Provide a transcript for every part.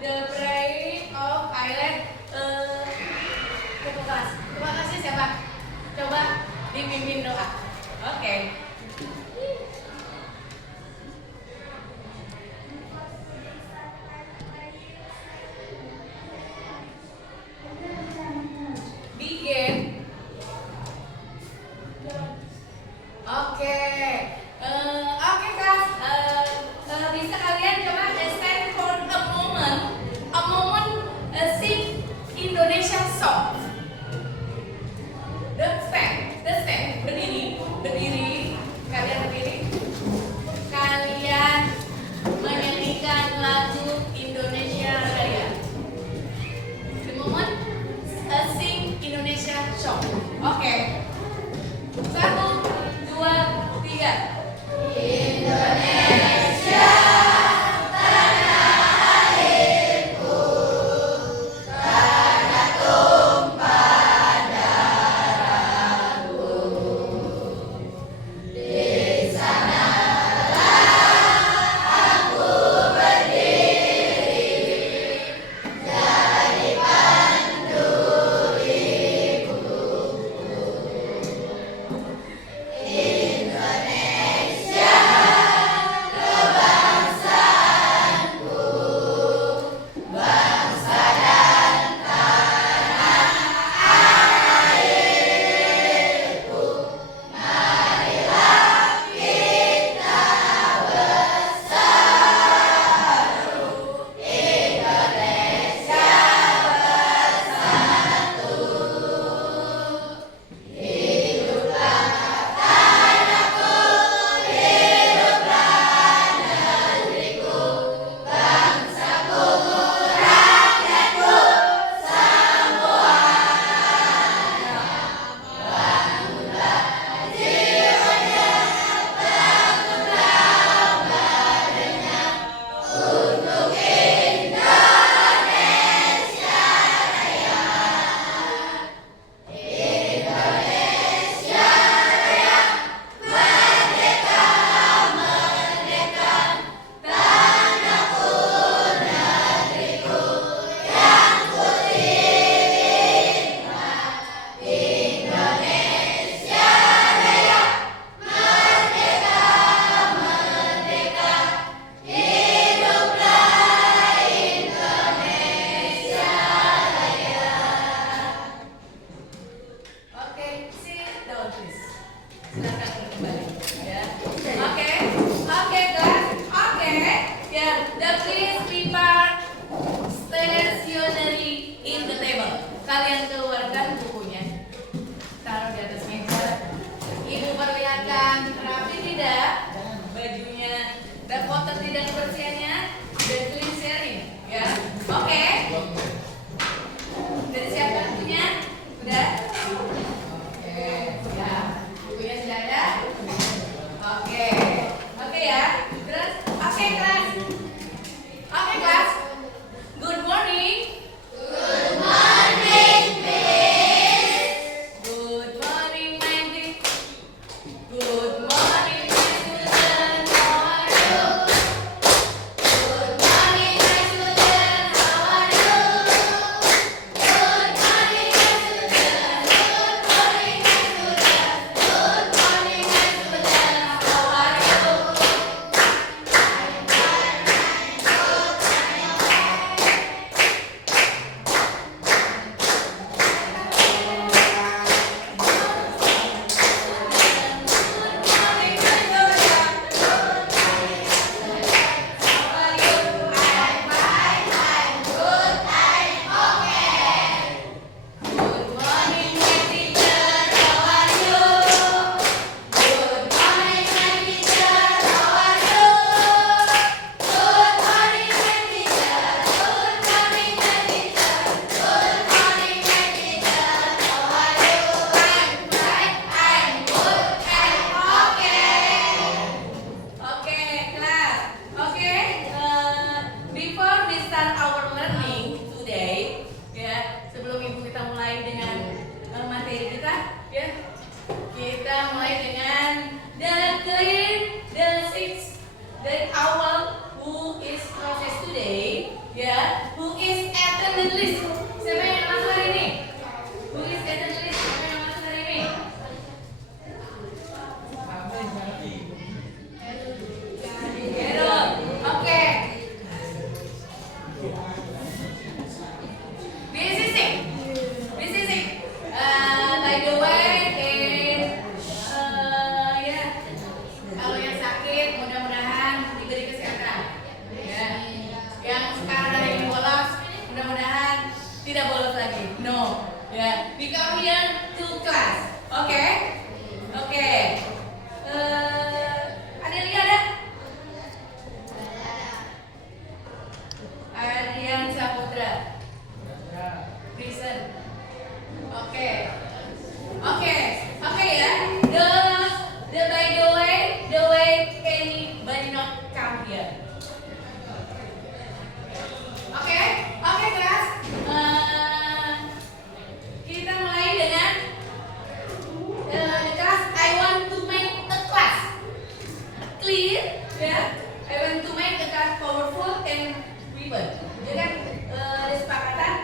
The Pride of Island. Kelas. Terima kasih siapa? Coba dipimpin doa. Oke. Begin. Oke. Oke kelas. Bisa kalian coba stand for a moment, sing Indonesian song. The stand, berdiri, nulis? Siapa yang masuk hari ini? Tulis dan nulis. Siapa yang masuk hari ini? Errol. Oke. This is it. By the way, ya, kalau yang sakit mudah-mudahan diberi kesehatan. Ya. Yang sekarang ada yang bolos, mudah-mudahan tidak bolos lagi. No. Ya. We come here to class. Oke? Oke. Adelia ada? Adrian Saputra. Reason. Oke ya. By the way, anybody not come here. Oke kelas. Kita mulai dengan the class. I want to make a class clear, ya. I want to make a class powerful and vivid. Jadi kan kesepakatan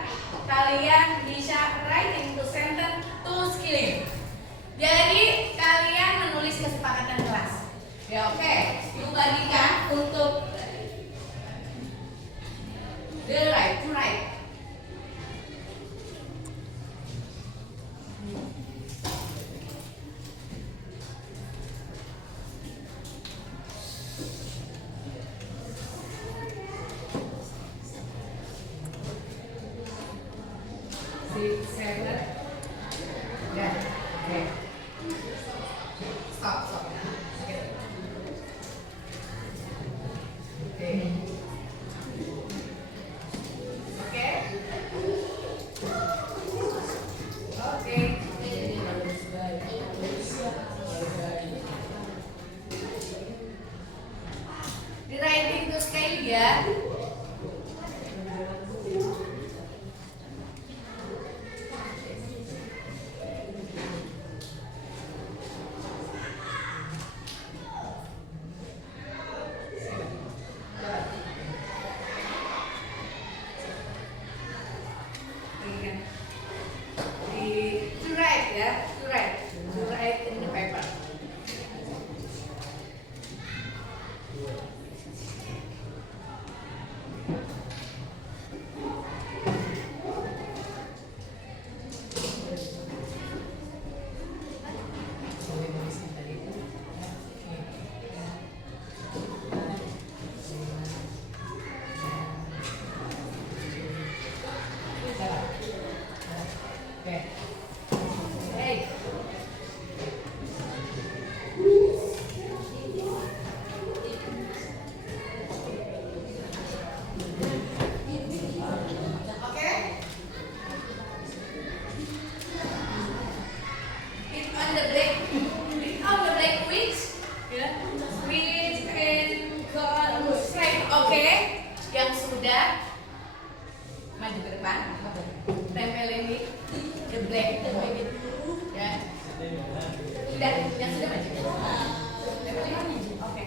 kalian bisa writing to sentence to skilling. Jadi kalian menulis kesepakatan kelas. Ya oke. Yuk bagikan untuk the right to write. Seven. Ya. Oke. Stop. Oke. Di writing to scale ya. To write in the paper. Yang sudah maju ke depan, tempelin di the black, ya. Sudah, yang sudah maju. Tempelin. Oke.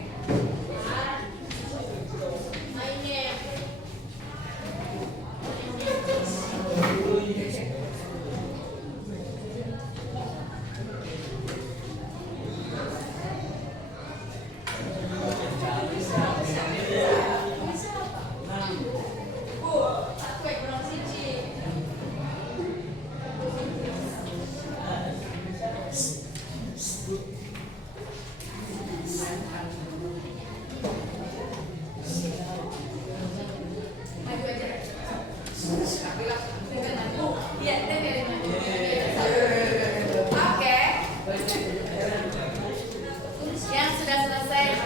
Yang sudah selesai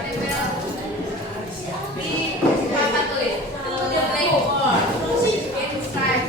di papan tulis to the blackboard inside.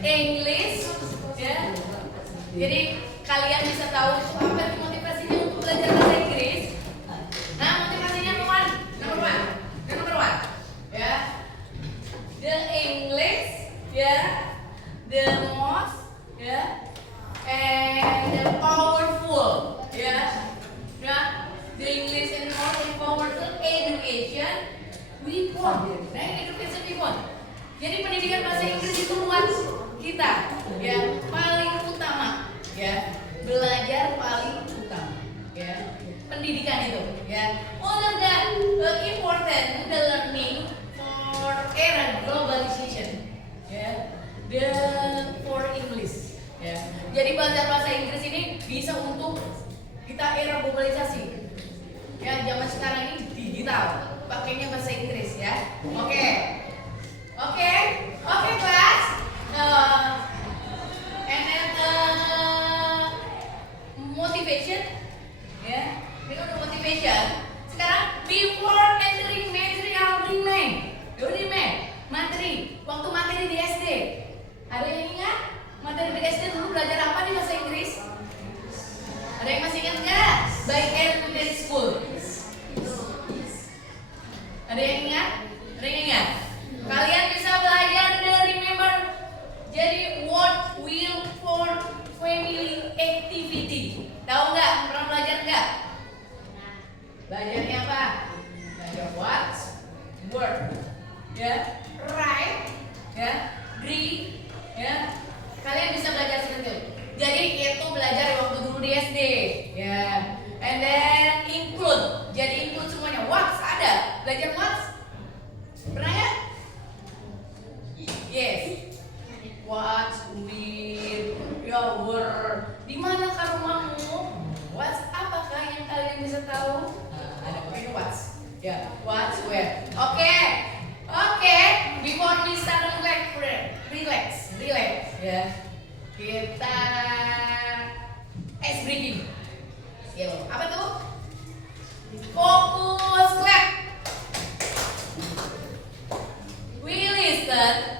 English, ya. Jadi kalian bisa tahu apa sih motivasinya untuk belajar bahasa Inggris. Nah, motivasinya number one, ya. The English, ya, the most, ya, and the powerful, ya. The English and most and powerful education we want. Nah, education we want. Jadi pendidikan bahasa Inggris itu buat kita, ya, paling utama, ya, belajar paling utama, ya, pendidikan itu, ya. All of that important the learning for era globalization, ya, the for English, ya. Jadi belajar bahasa Inggris ini bisa untuk kita era globalisasi, ya. Zaman sekarang ini digital, pakainya bahasa Inggris, ya. Oke, kelas. And then motivation, ya. Ini udah motivation. Sekarang before entering material remain. Materi. Waktu materi di SD. Ada yang ingat? Materi di SD dulu belajar apa di bahasa Inggris? Ada yang masih ingat nggak? By elementary school. Ada yang ingat? Kalian bisa belajar dari remember. Jadi what will for family activity. Tahu nggak? Pernah belajar nggak? Belajarnya apa? Belajar what? Word. Ya. Write. Ya. Read. Ya. Kalian bisa belajar seperti itu. Jadi itu belajar waktu dulu di SD. Ya. And then include. Jadi include semuanya. What? Ada. Belajar what? Pernah ya? Yes. What with your word? Di manakah rumahmu? What? Apakah yang kalian bisa tahu? Ada pokoknya what? Ya, what where? Oke. Before we start relax. Ya. Kita ice breathing. Ya, apa tuh? Fokus clap. We listen.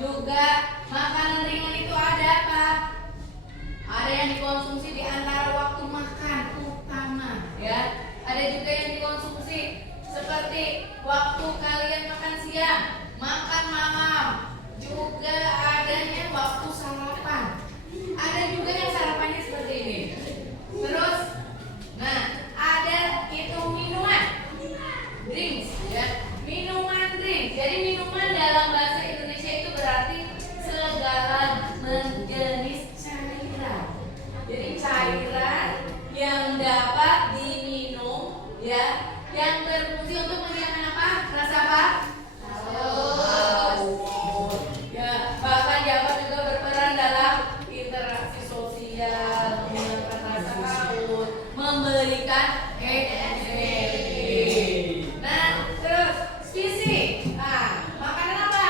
Juga makanan ringan itu ada apa? Ada yang dikonsumsi di antara waktu makan utama, ya. Ada juga yang dikonsumsi seperti waktu kalian makan siang, makan malam, juga adanya waktu sarapan. Ada juga yang sarapannya seperti ini. Terus, nah ada itu minuman, drinks, ya. Minuman drink. Jadi minuman dalam bahasa Indonesia itu berarti segala jenis cairan. Jadi cairan yang dapat diminum, ya, yang berfungsi untuk menghilangkan apa? Rasa apa? Haus. Ya, bahkan dapat juga berperan dalam interaksi sosial, menghilangkan rasa haus, memberikan energi. Nah, terus spesifik. Nah, makanan apa?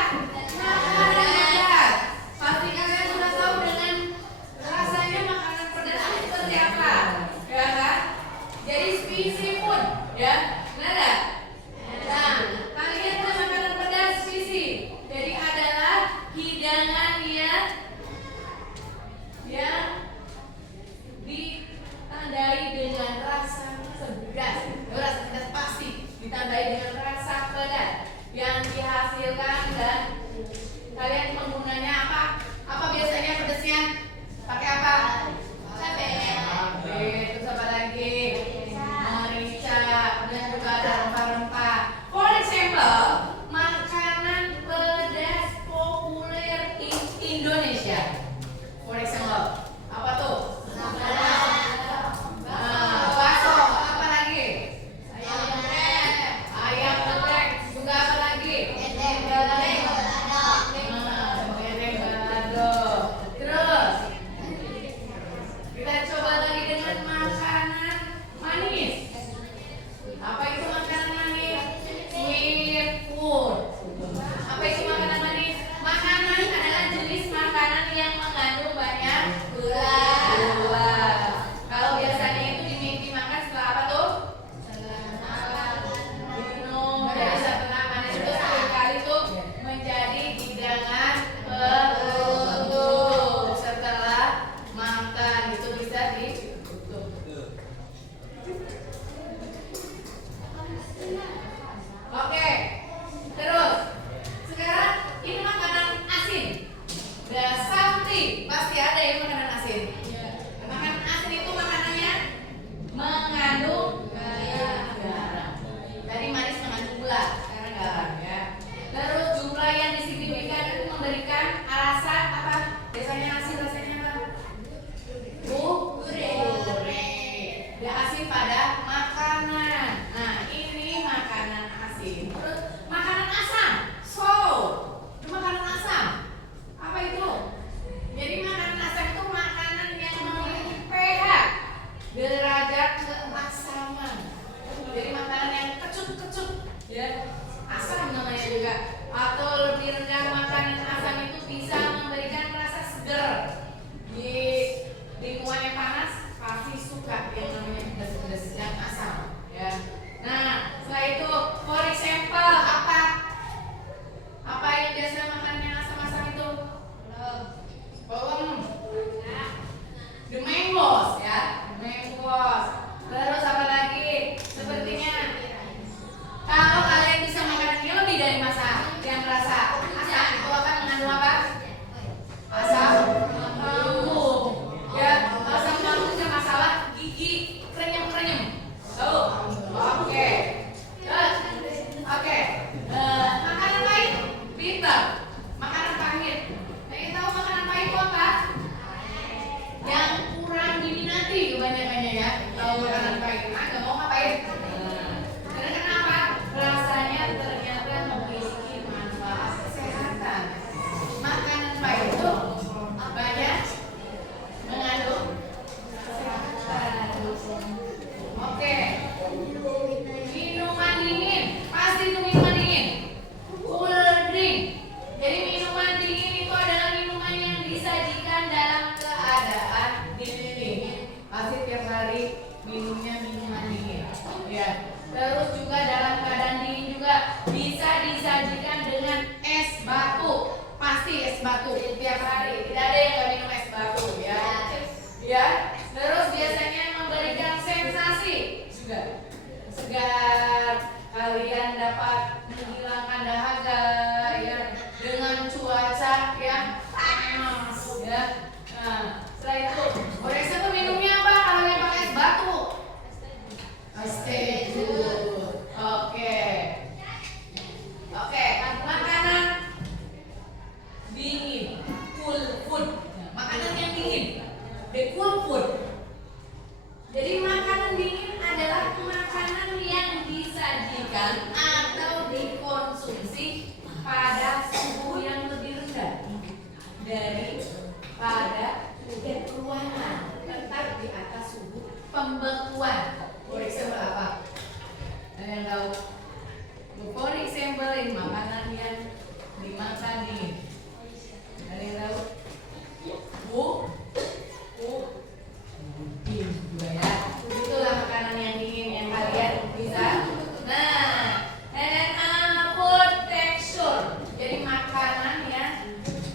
Makanan pedas. Pasti kalian sudah tahu dengan rasanya makanan pedas itu seperti apa, ya kan? Jadi spesifik food, ya, benar nggak? Nah, kalian tahu makanan pedas spesifik. Jadi adalah hidangan yang ditandai dengan rasa pedas. Rasa pedas pasti ditandai dengan rasa pedas yang dihasilkan, dan kalian penggunanya apa? Apa biasanya pedasnya? Pakai apa? Cabai. Terus apa lagi? Merica, dan juga ada rempah-rempah. For example, makanan pedas populer di Indonesia. For example, apa tuh? Bakso. Apa lagi? Ayam geprek. Juga apa lagi? Gedeng balado. Terus kita coba lagi dengan makanan manis. Apa itu makanan manis? Sweet food. Apa itu makanan manis? Makanan adalah jenis makanan yang mengandung banyak gula. Kalau biasanya itu dimakan setelah apa tuh? Minum. Jadi setelah manis itu seringkali tuh menjadi hidangan penutup setelah makan. Itu bisa ditutup. Oke, terus sekarang ini makanan asin. Ada something, pasti ada ya makanan asin. Makanan asin itu makanannya mengandung garam. Tadi manis mengandung gula, sekarang garam, ya. Terus jumlah yang disignifikan itu memberikan rasa apa? Biasanya asin rasanya apa? Gurih. Dia asin pada makanan. Nah, ini makanan asin. Terus makanan asam, itu makanan asam. Apa itu? Jadi makanan asam itu makanan yang memiliki pH, derajat keasaman. Jadi makanan yang kecut, ya, asam namanya juga. Atau lebih rendah, makanan asam itu bisa memberikan rasa segar. Di lingkungan yang panas pasti suka yang namanya pedas-pedas dan asam, ya. Nah, setelah itu, for example, apa yang biasa makan yang asam-asam itu? Belum. The mangoes, ya, mangoes. Terus apa lagi? Sepertinya kalau kalian bisa makanannya lebih dari masa yang rasa asam, itu akan mengandung apa? Asam lambung, ya. Asam lambung itu masalah gigi krenyem. Tahu? Oke. Oke. Makanan pahit, bitter. Makanan pahit. Kalian tahu makanan pahit itu apa? Yang kurang diminati kebanyakannya, ya. Tahu makanan pahit? Nggak mau ngapain? Karena kenapa? Rasanya ternyata memiliki manfaat kesehatan. Makanan pahit itu banyak mengandung kesehatan. Oke. Minuman dingin, pasti itu minuman dingin. Cool drink. Jadi batu tiap hari. Tidak ada yang nggak minum es batu ya. Ya. Terus biasanya memberikan sensasi juga. Segar, kalian dapat menghilangkan dahaga ya dengan cuaca yang panas ya. Nah, setelah itu Orexa tuh minumnya apa kalau yang pakai es batu? Es teh. Oke. Oke, makanan dingin, cool food. Makanan yang dingin, the cool food. Jadi makanan dingin adalah makanan yang disajikan atau dikonsumsi pada suhu yang lebih rendah daripada ruangan, tetap di atas suhu pembekuan. For example apa? Ada yang tahu? For example, ini makanan yang dimakan dingin. Ada yang tahu? Juga ya. Itulah makanan yang dingin yang kalian bisa. Nah, and then food texture. Jadi makanan yang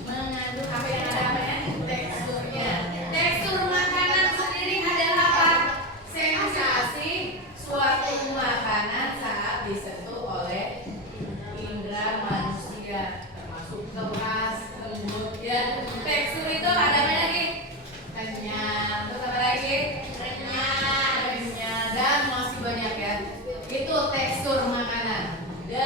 mengandung apa yang ada apa ya? Teksturnya. Tekstur makanan sendiri adalah apa? Sensasi suatu makanan saat disentuh oleh indera manusia, termasuk keras, lembut ya. Tekstur itu ada apa lagi? Kenyal, terus apa lagi? Renyah, dan masih banyak ya. Itu tekstur makanan. The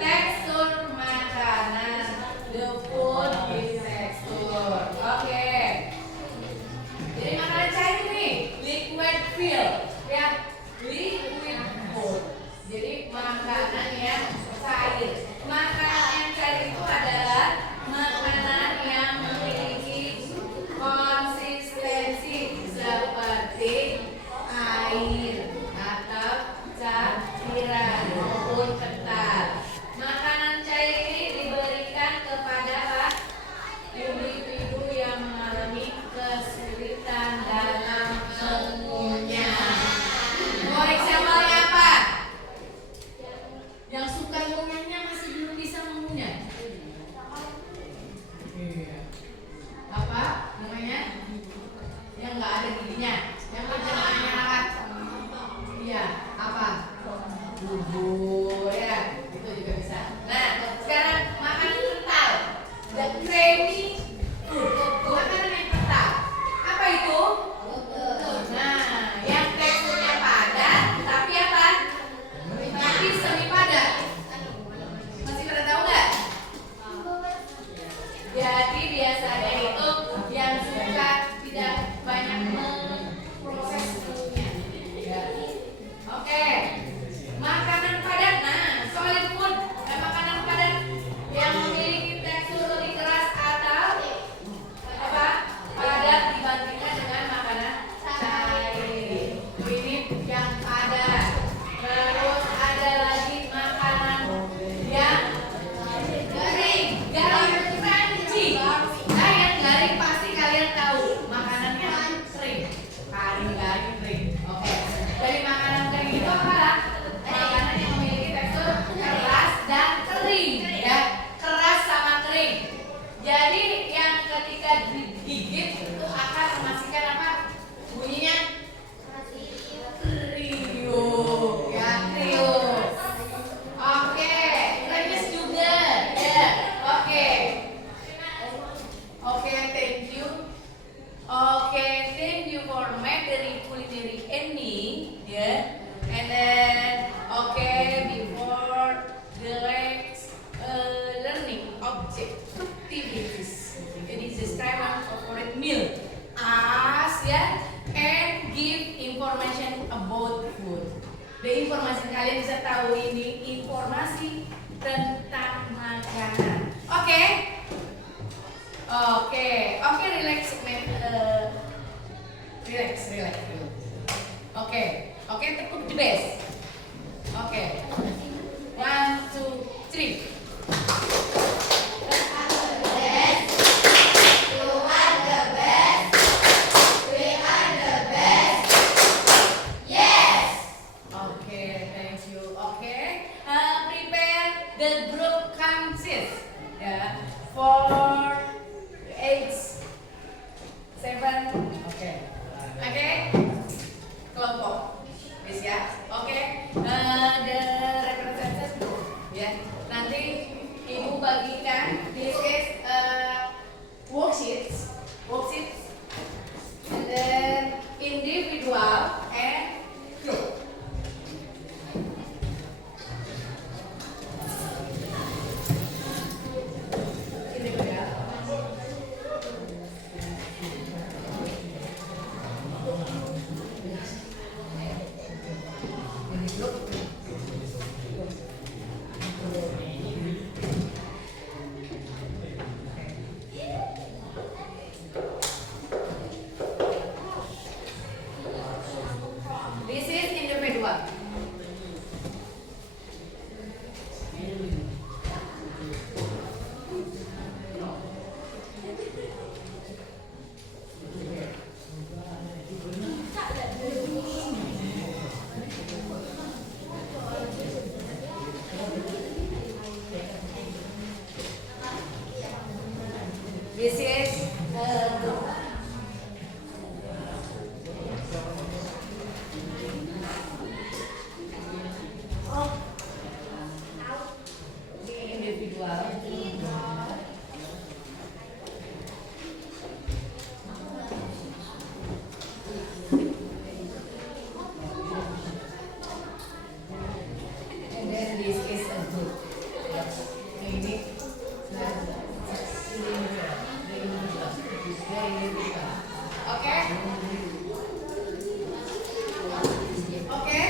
tekstur makanan, the food is texture. Oke. Jadi makanan cair nih, liquid filled ya, liquid food. Jadi makanan yang cair. Makanan yang cair itu adalah makanan yang memiliki konsistensi seperti air atau cairan maupun kental. Makanan cair ini diberikan kepada individu yang mengalami kesulitan dalam mengunyah. For example apa? Yang suka mengunyahnya masih belum bisa mengunyah. Apa namanya? Yang nggak ada giginya, yang pencernaan apa? Iya, apa? Bubur ya, itu juga bisa. Nah, sekarang makanan kental, the creamy food. Makanan yang kental, apa itu? Nah, yang teksturnya padat, tapi apa? Tapi semi padat. Masih pada tahu nggak? Jadi biasanya itu yang suka tidak banyak memproses suhunya. Ya. Oke. Makanan padat. Nah, solid food. Makanan padat yang memiliki tekstur lebih keras atau apa? Padat dibandingkan dengan makanan cair. Ini yang padat. Terus ada lagi makanan yang garing. Garing crunchy. Nah, yang garing pasti kalian tahu. Makanannya kering. Garing kering. Oke. Dari makanan kering itu apa? Makanan yang memiliki tekstur keras dan kering, ya. Keras sama kering. Jadi yang ketika digigit itu akan menghasilkan apa? Bunyinya kriuk, ya, kriuk. Oke, renyes juga, ya. Oke. Oke, thank you. Oke, thank you for materi culinary ending, ya. And then, before the next learning object activities, jadi describe one favorite meal, ask ya, and give information about food. The informasi kalian bisa tahu ini informasi tentang makanan. Oke, relax dulu. Oke, tepuk the best. Oke, 1, 2, 3. Prepare the group consists for This is individual. And then this is a group. Ini okay? Okay?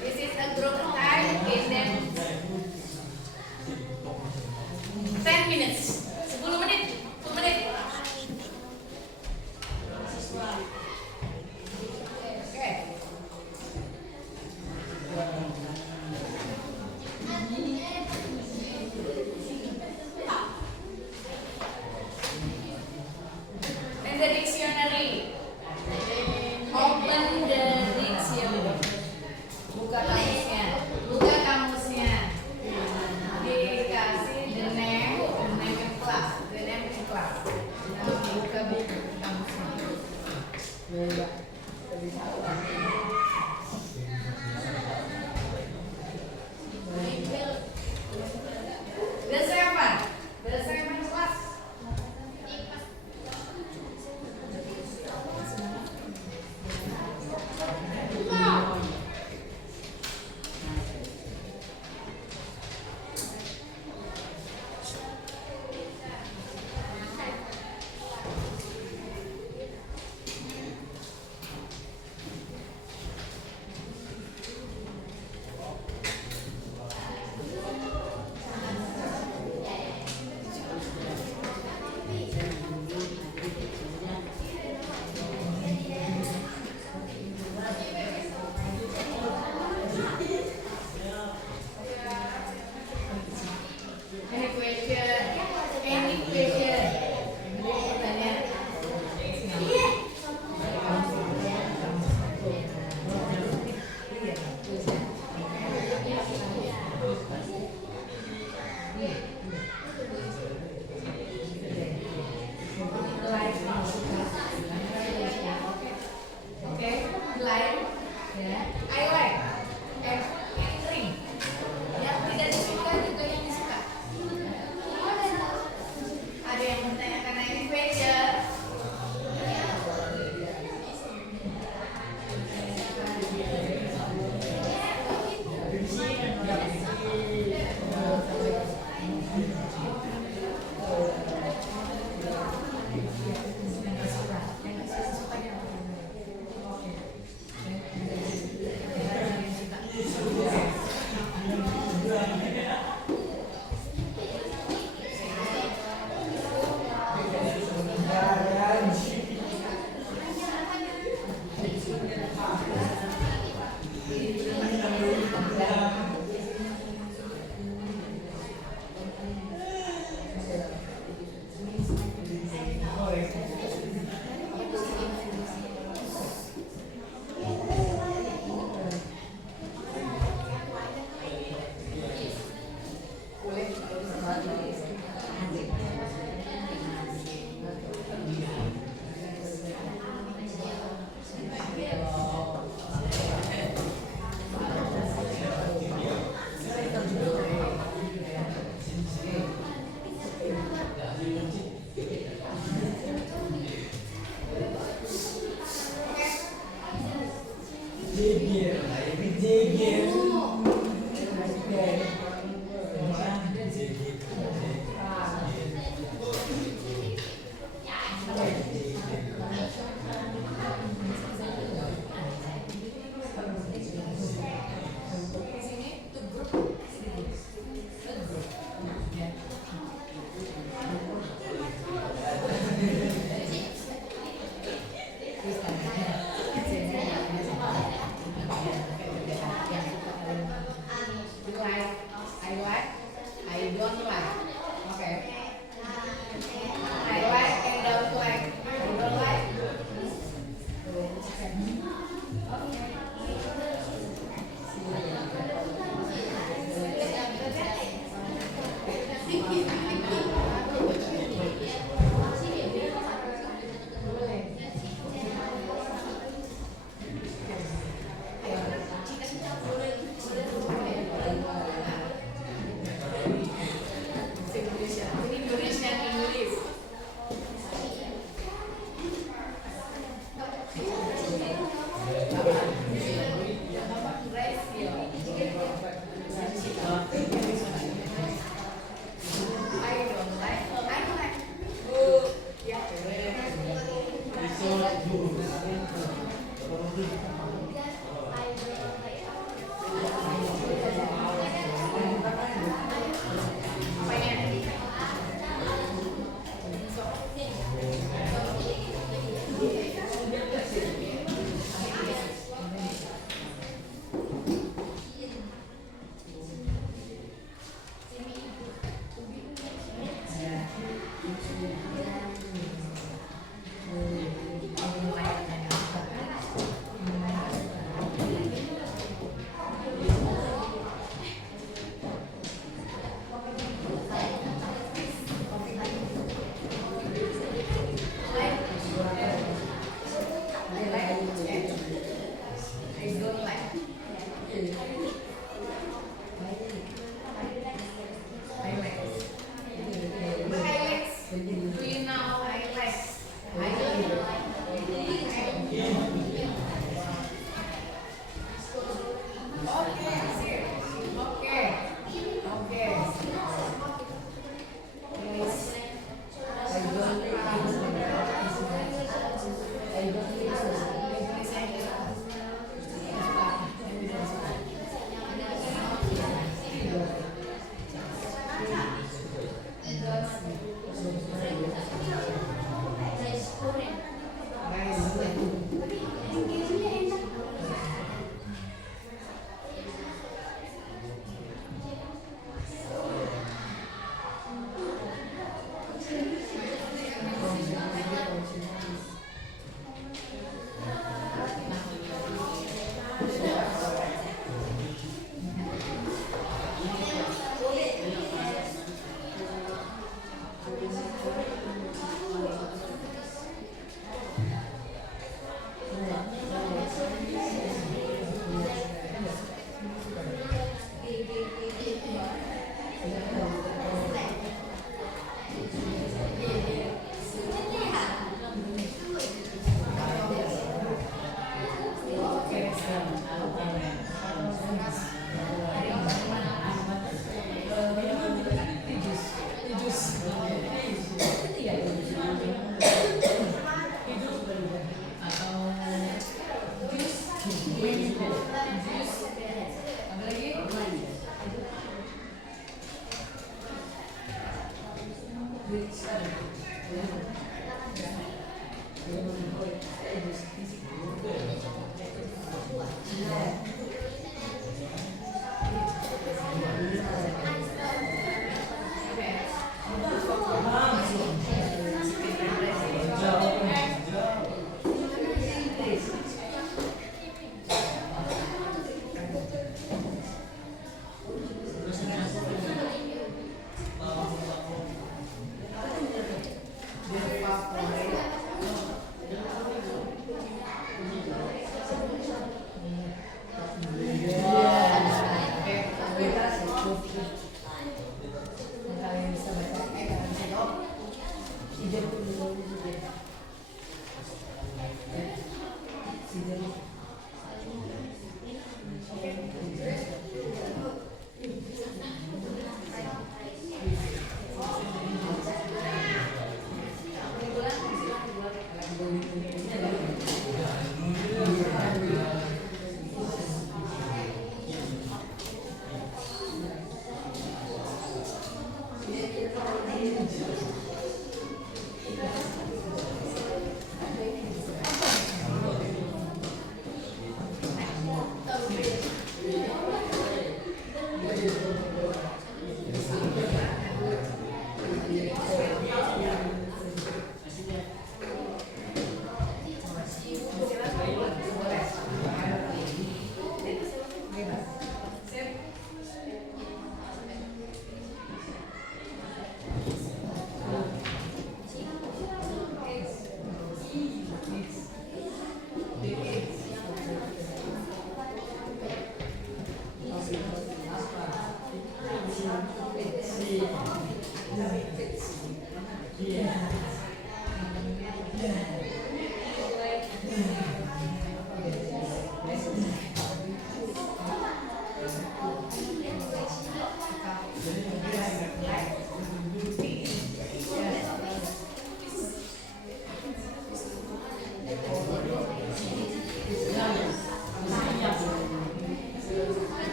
This is a group time and then 10 minutes. 10 menit. 10 menit. Okay. And the dictionary. Open the dictionary. Buka kamusnya. Buka kamusnya. Dikasih the name in class. The name in class. Buka buku kamusnya. The seven class. Any question? Any question? Pertanyaan? Okay, like, I like, and ring. Yang tidak disuka juga yang disuka. Ada yang bertanyakan any question?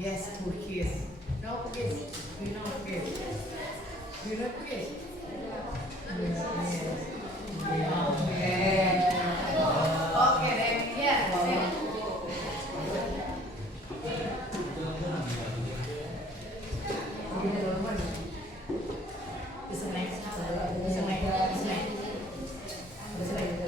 Yes, Português. Não, português. Do you know português? Do you know português? Okay, then, yeah. Bisa naik, bisa naik, bisa naik. Bisa naik.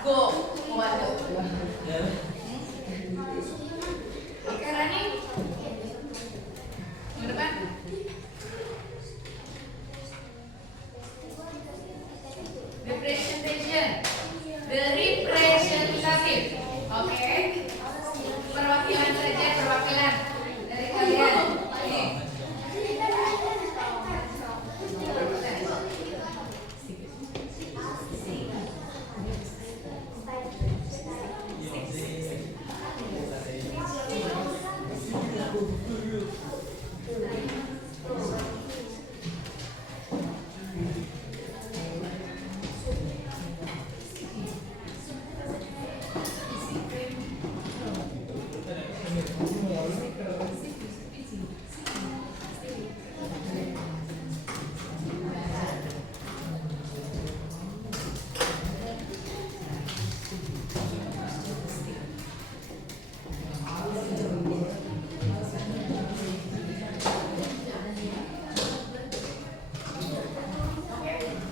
Go. Waduh. Oke, running. Ke depan. Representation. The representative. Oke. Perwakilan saja, perwakilan dari kalian. Nih.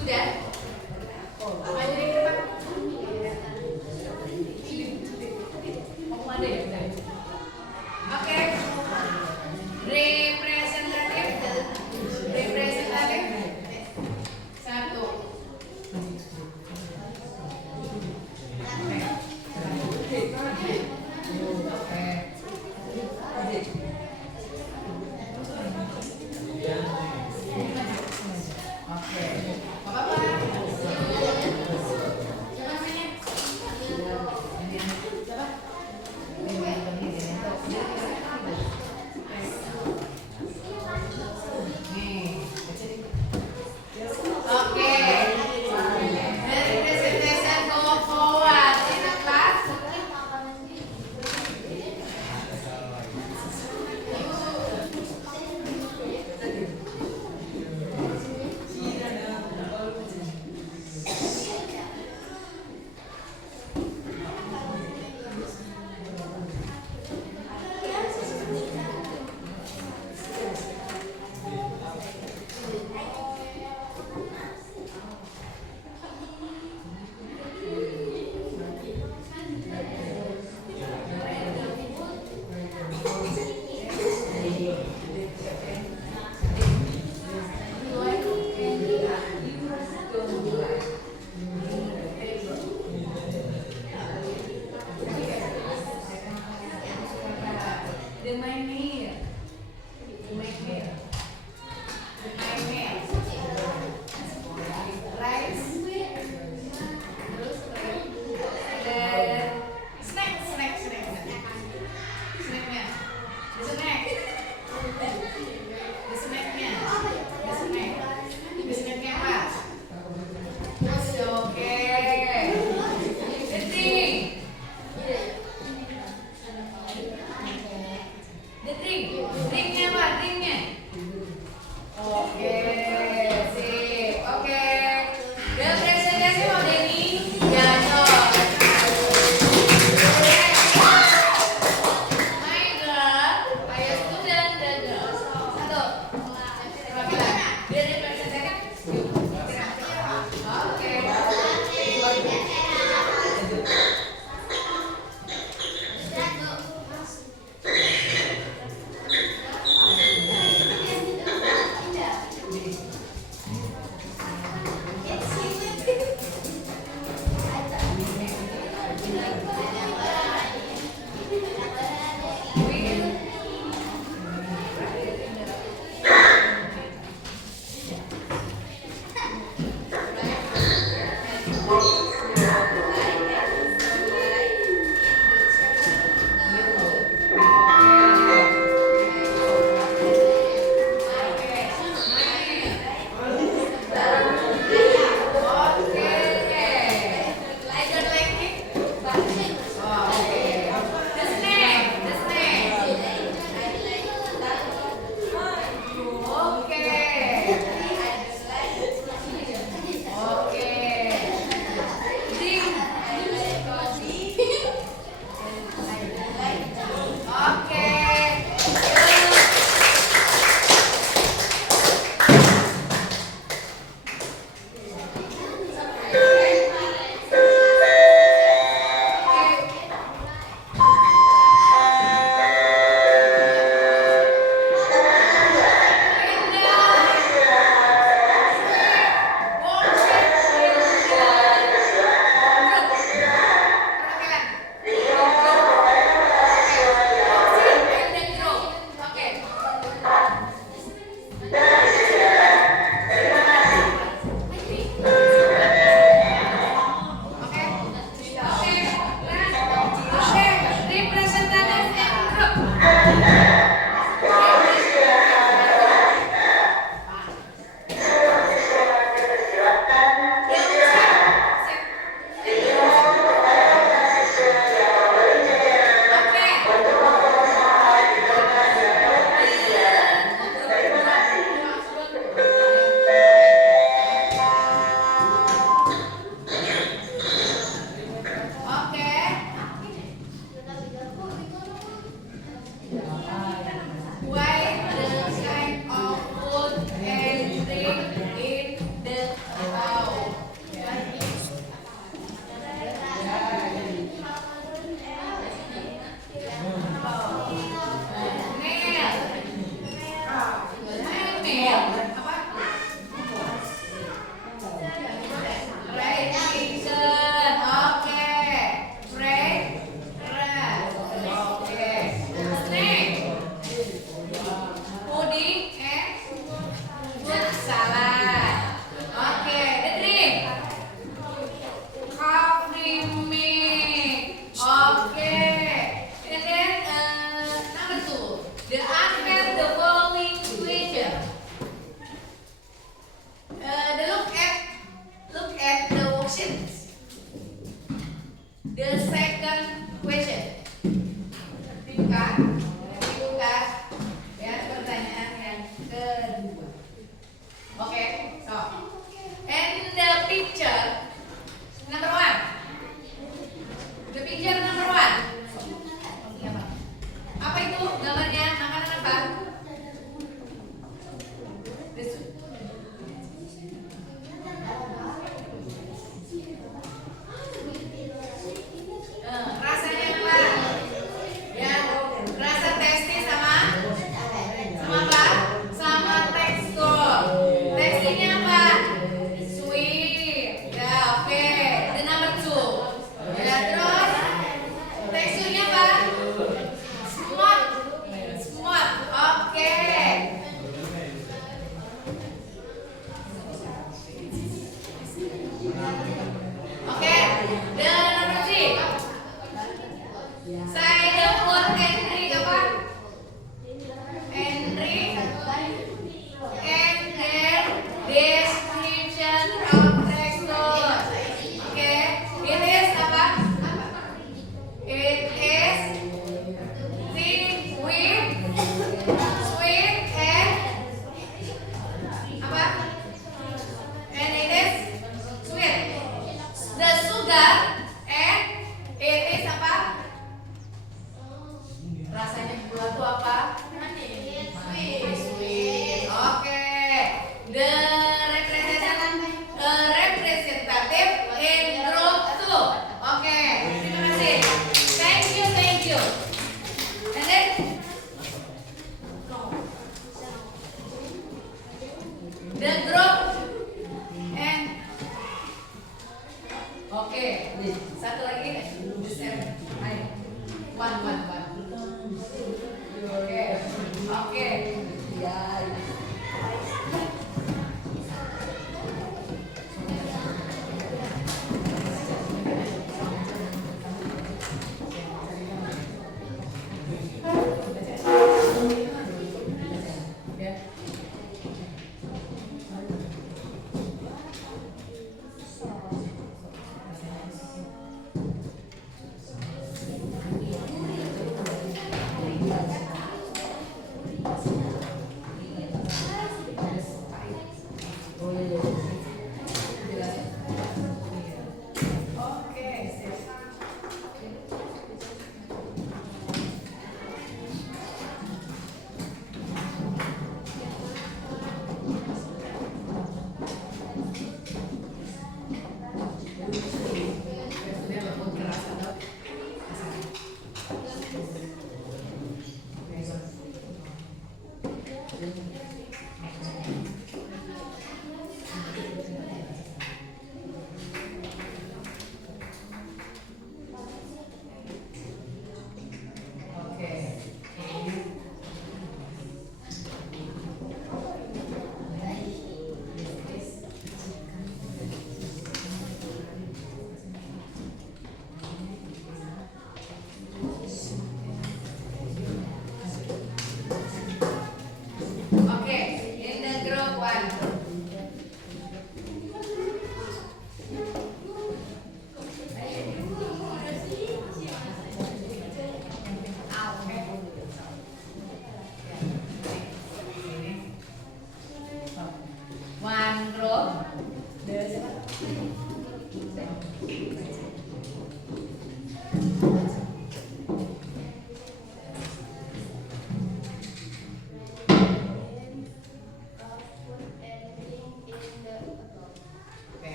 Sudah? Maju di depan. Mau ada ya? Oke. Representatif. Satu. Oke.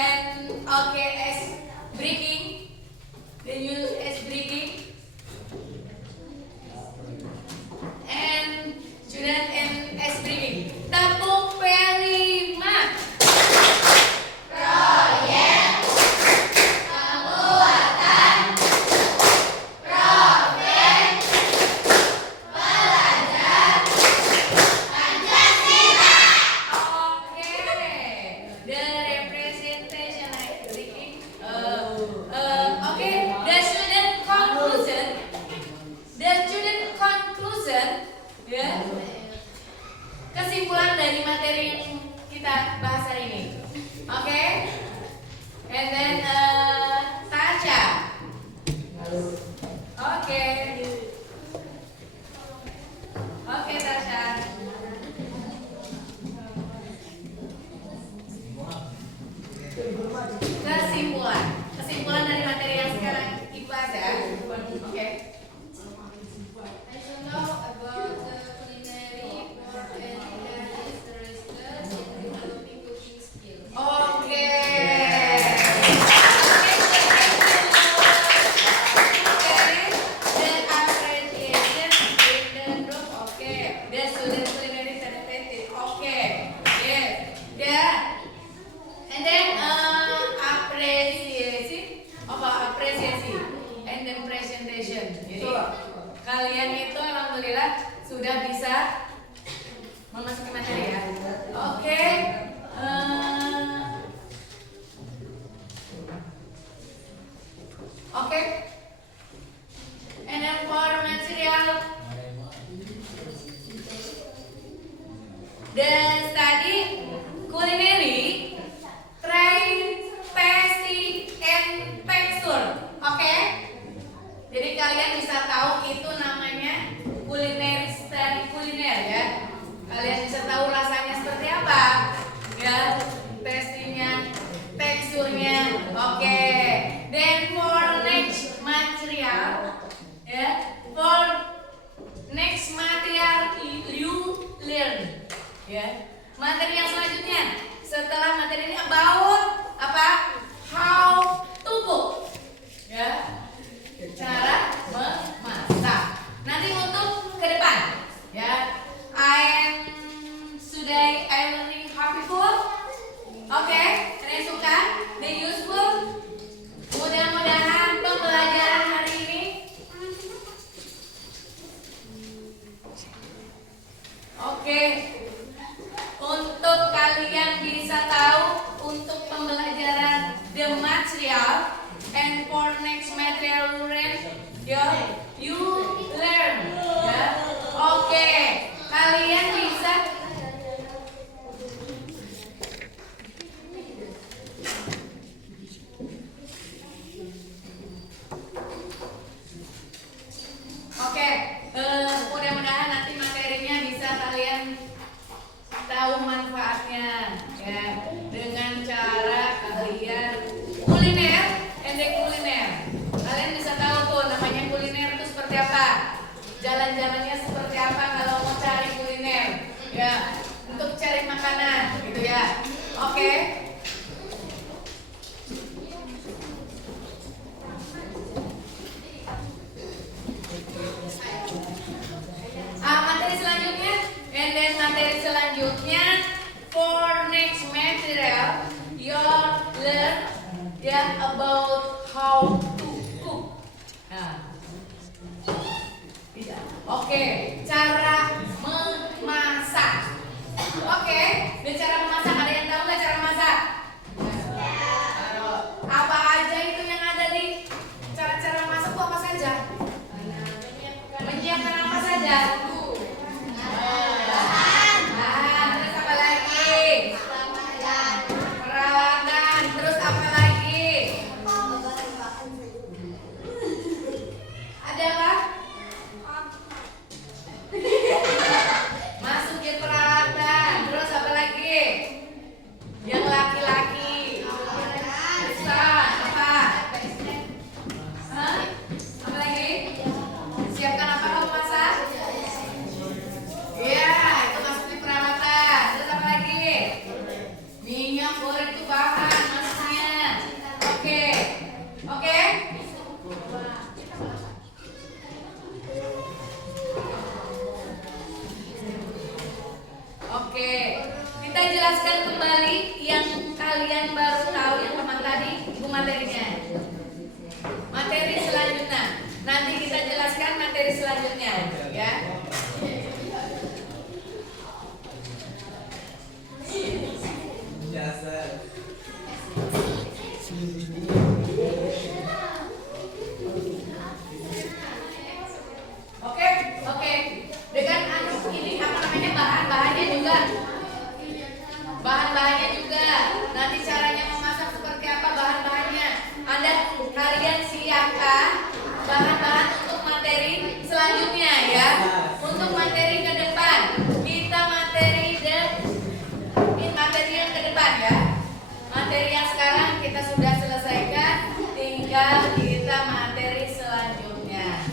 and okay as breaking, then use as breaking, and student and as breaking. Tepuk P5. Kesimpulan dari materi yang kita bahas hari ini. Oke. And then Tasha. Oke. Oke, Tasha. Kesimpulan dari materi yang sekarang Ibu bahas ya. Oke. I don't know about the culinary for anyone that is interested in developing cooking skills. Oke. The appreciation in the group. Oke. The student culinary certificate. Oke. Yes. Yeah. And then apresiasi and then presentation. Jadi kalian itu alhamdulillah sudah bisa memasuki materi ya. Oke. Oke. And then for material, the study culinary, train, tasty, and texture. Oke. Jadi kalian bisa tahu itu namanya culinary study kuliner ya. Kalian bisa tahu rasanya seperti apa ya, testingnya, teksturnya. Oke. Then for next material ya, for next material you learn ya. Materi yang selanjutnya setelah materi ini about apa? How to cook ya, cara memasak. Nanti untuk ke depan ya, today I learning happy food. Oke, kalian suka dan useful. Mudah-mudahan pembelajaran hari ini oke, untuk kalian bisa tahu untuk pembelajaran the material and for next material you learn ya. Oke, kalian bisa mudah-mudahan nanti materinya bisa kalian tahu manfaatnya ya, dengan cara kalian kuliner, kuliner. Kalian bisa tahu tuh namanya kuliner itu seperti apa, jalan-jalannya seperti apa kalau mau cari kuliner ya, untuk cari makanan gitu ya. Oke. Materi selanjutnya for next material you learn ya about how to cook. Nah, oke, cara memasak. Oke, dan cara memasak, ada yang tahu nggak cara memasak? Apa aja itu yang ada di cara-cara masak itu apa saja? Menyiapkan apa saja? materinya. Materi selanjutnya. Nanti kita jelaskan materi selanjutnya, ya. Oke. Dengan ini apa namanya bahan-bahannya juga. Bahan-bahannya juga. Nanti caranya memasak seperti apa bahan-bahannya. Kalian siapkan bahan-bahan untuk materi selanjutnya ya. Untuk materi ke depan. Kita materi yang ke depan ya. Materi yang sekarang kita sudah selesaikan. Tinggal kita materi selanjutnya.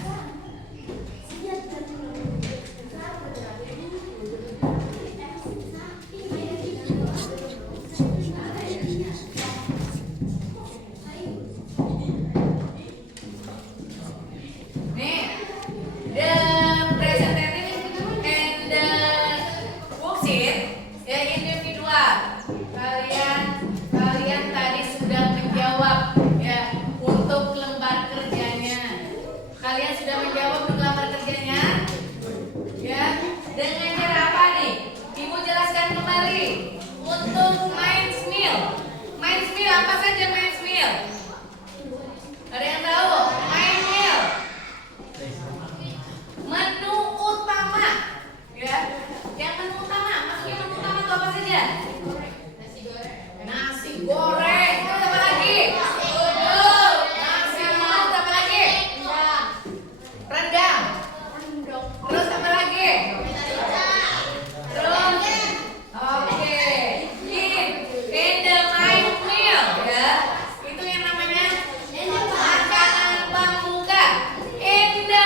Kalian tadi sudah menjawab ya untuk lembar kerjanya. Kalian sudah menjawab untuk lembar kerjanya? Ya, dengan cara apa nih? Ibu jelaskan kembali. Untuk Minds Meal. Minds Meal apa saja Minds Meal? Ada yang tahu? Minds Meal. Menu utama. Ya. Yang menu utama, maksudnya menu utama itu apa saja? Nasi goreng. Terus apa lagi? Nasi goreng. Apa lagi? Rendang. Terus apa lagi? Terus oke. In the mind meal ya. Itu yang namanya makanan pembuka. In the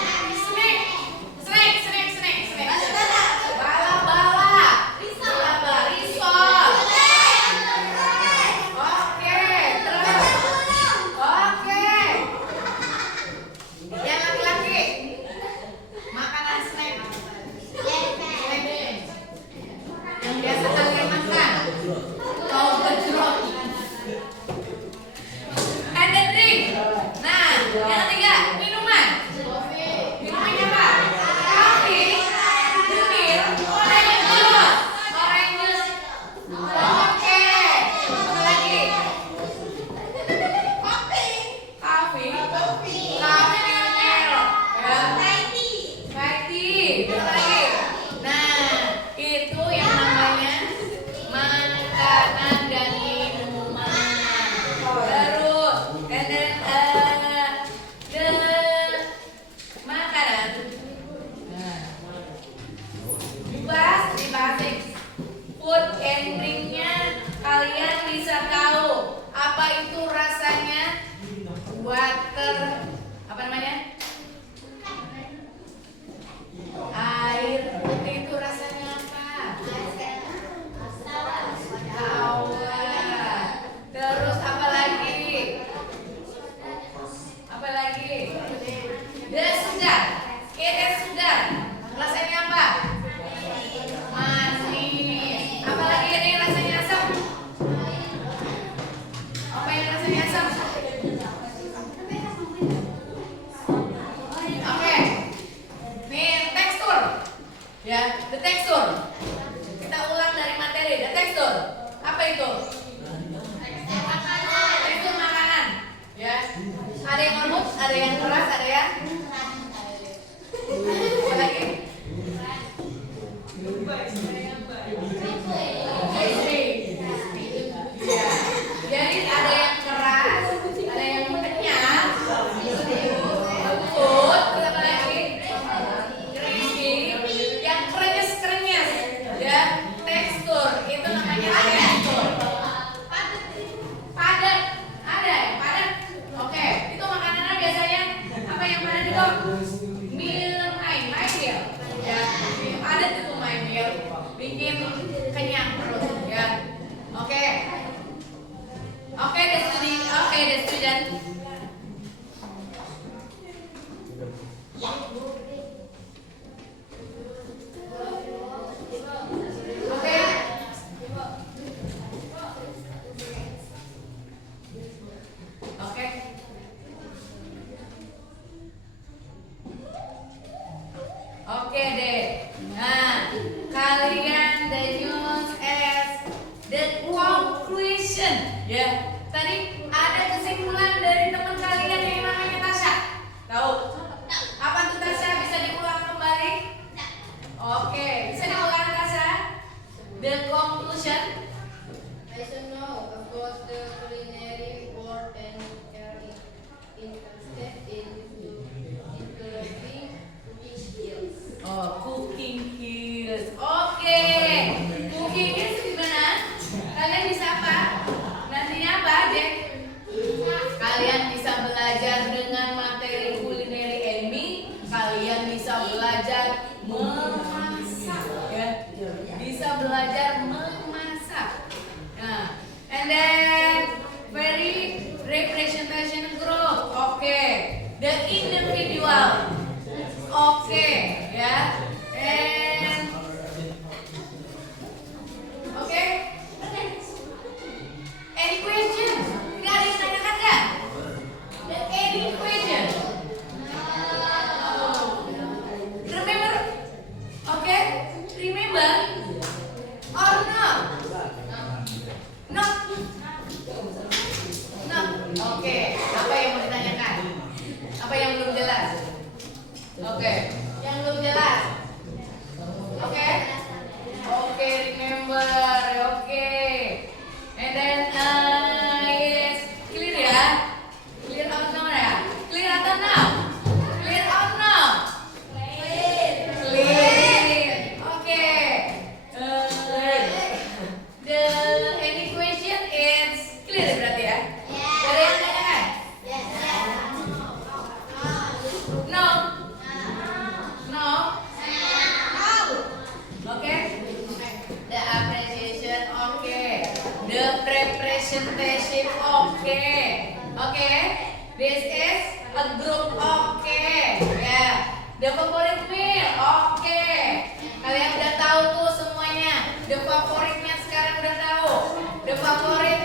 snack. Bala-bala. Risol. Oke, terus. Oke. Yang laki-laki. Makanan snack. Yang biasa kalian makan. Oh, gejrot. And the drink. Nah, yang ketiga, minuman. Minumannya apa? Kopi, cemil, orange juice. Oke. Apa lagi? Kopi. Apa lagi? Nah, itu yang namanya makanan dan minuman. Terus, and then the makanan. Dibahas food and drink-nya kalian bisa tahu apa itu rasanya water apa namanya air putih itu rasanya apa? Tawar. Terus apa lagi? Sugar. Sugar. Rasanya apa? Manis. Apa lagi ini rasanya asam? Apa yang rasanya asam? Oke. Nih tekstur. Ya, the texture. Kita ulang dari materi, the texture. Apa itu? Tekstur makanan. Ya. Ada yang lembut, ada yang keras, ada yang apa lagi? Ya. Jadi ada yang keras, ada yang kenyal, lembut, terus apa lagi? Crispy, yang krenyes, ya. Tekstur itu namanya tekstur. Padat, ada yang padat. Oke, itu makanannya biasanya Tadi ada kesimpulan dari teman kalian yang namanya Tasya. Tahu? Apa tuh Tasya? Bisa diulang kembali? Oke, bisa diulang Tasya? The conclusion. I should know about the culinary world and are interested in developing cooking skills. Oh, cooking skills. Oke. Cooking skills gimana? Kalian bisa apa? Nantinya apa, Jack? Kalian bisa belajar dengan materi kulineri Amy. Kalian bisa belajar memasak, ya. Bisa belajar memasak. Nah, and then very representation group. Oke. The individual. Oke, ya. And oke. Any question? Nggak ada yang tanyakan nggak? Any question? Remember? Oke, remember or no? No. No. Oke. Apa yang mau ditanyakan? Apa yang belum jelas? Oke. Yang belum jelas? Oke. Oke, remember. Oke. And then yes, clear ya? Clear out now ya? Clear atau no? Clear out now? Clear. Oke. The any question is clear berarti ya? Ada yang tanyakan? No. No. Okay. The appreciation okay. The representation okay. Okay. This is a group okay. Yeah. The favorite meal okay. Kalian udah tahu tuh semuanya. The favoritnya sekarang udah tahu. The favorite